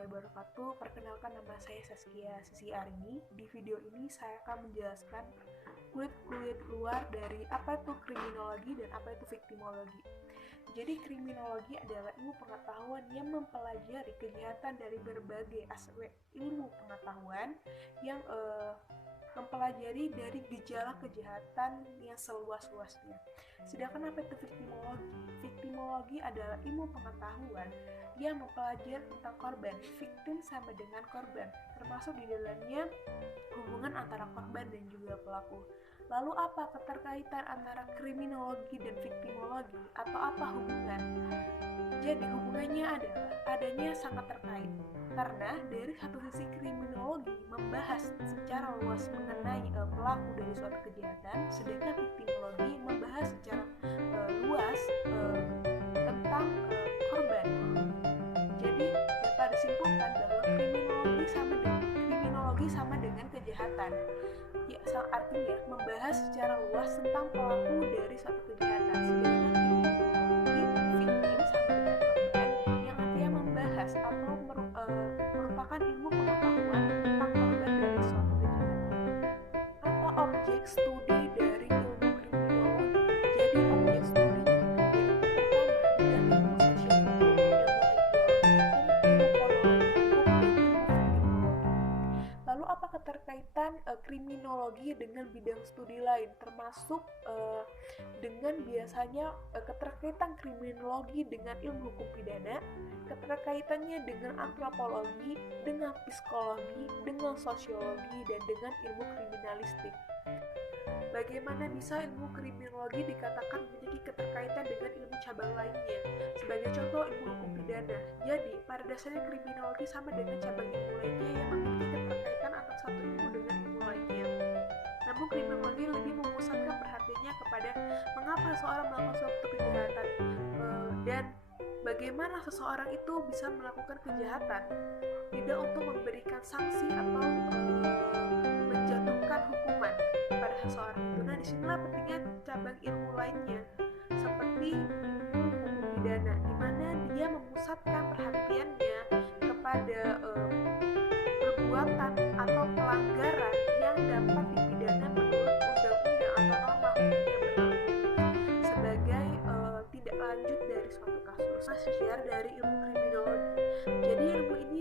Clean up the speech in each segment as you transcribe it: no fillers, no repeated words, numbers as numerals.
warahmatullahi wabarakatuh. Perkenalkan, nama saya Saskia Sisi Arini. Di video ini saya akan menjelaskan kulit luar dari apa itu kriminologi dan apa itu viktimologi. Jadi kriminologi adalah ilmu pengetahuan yang mempelajari kejahatan dari berbagai aspek ilmu pengetahuan yang mempelajari dari gejala kejahatan yang seluas-luasnya. Sedangkan apa itu viktimologi? Viktimologi adalah ilmu pengetahuan yang mempelajari tentang korban. Victim sama dengan korban, termasuk di dalamnya hubungan antara korban dan juga pelaku. Lalu apa keterkaitan antara kriminologi dan viktimologi, atau apa hubungan? Jadi hubungannya adalah adanya sangat terkait, karena dari satu sisi kriminologi membahas secara luas mengenai pelaku dari suatu kejahatan, sedangkan viktimologi membahas secara luas tentang korban. Jadi dapat disimpulkan bahwa kriminologi sama dengan kejahatan. Ya, artinya membahas secara luas tentang pelaku dari suatu kejahatan, sedangkan viktim sama dengan korban yang artinya membahas atau merupakan ilmu pengetahuan tentang korban dari suatu kejahatan. Apa objek studi dari ilmu kriminologi? Jadi objek studinya yaitu pertama bidang ilmu sosial hukum, ilmu ideologi hukum, ilmu politik hukum, dan ilmu viktimologi. Lalu apa keterkaitan kriminologi dengan bidang studi lain, termasuk dengan biasanya keterkaitan kriminologi dengan ilmu hukum pidana, keterkaitannya dengan antropologi, dengan psikologi, dengan sosiologi, dan dengan ilmu kriminalistik. Bagaimana bisa ilmu kriminologi dikatakan memiliki keterkaitan dengan ilmu cabang lainnya? Sebagai contoh, ilmu hukum pidana. Jadi, pada dasarnya kriminologi sama dengan cabang ilmu lainnya yang memiliki keterkaitan antara satu ilmu dengan ilmu lainnya. Namun kriminologi lebih memusatkan perhatiannya kepada mengapa seseorang melakukan suatu kejahatan dan bagaimana seseorang itu bisa melakukan kejahatan, tidak untuk memberikan sanksi atau menjatuhkan hukuman pada seseorang itu. Nah, disinilah pentingnya cabang ilmu lainnya seperti ilmu hukum pidana, di mana dia memusatkan perhatiannya kepada perbuatan atau pelanggaran yang dapat dipidana menurut undang-undang atau norma hukum yang berlaku sebagai tindak lanjut dari suatu kasus. Sejarah dari ilmu kriminologi. Jadi ilmu ini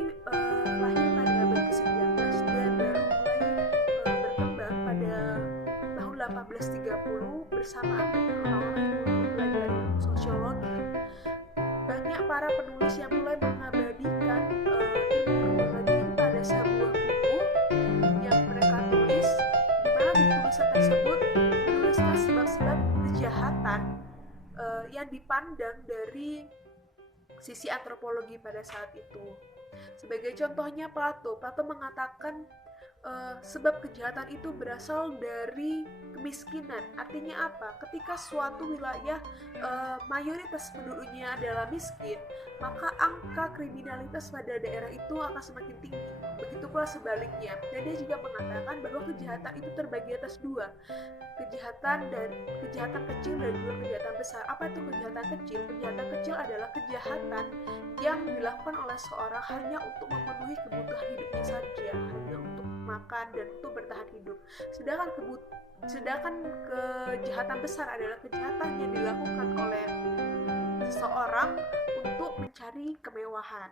lahir pada abad ke-19 dan baru mulai berkembang pada tahun 1830 bersamaan dengan orang-orang yang mulai mempelajari ilmu sosiologi. Banyak para penulis yang mulai mengabadikan ilmu kriminologi ini pada sebuah buku yang mereka tulis, di mana di tulisan tersebut menuliskan sebab-sebab kejahatan yang dipandang dari sisi antropologi pada saat itu. Sebagai contohnya Plato mengatakan sebab kejahatan itu berasal dari kemiskinan. Artinya apa? Ketika suatu wilayah mayoritas penduduknya adalah miskin, maka angka kriminalitas pada daerah itu akan semakin tinggi. Begitu pula sebaliknya. Dan dia juga mengatakan bahwa kejahatan itu terbagi atas dua, kejahatan kecil dan juga kejahatan besar. Apa itu kejahatan kecil? Kejahatan kecil adalah kejahatan yang dilakukan oleh seorang hanya untuk memenuhi kebutuhan hidupnya saja, hanya untuk makan dan untuk bertahan hidup. Sedangkan kejahatan besar adalah kejahatan yang dilakukan oleh seseorang untuk mencari kemewahan.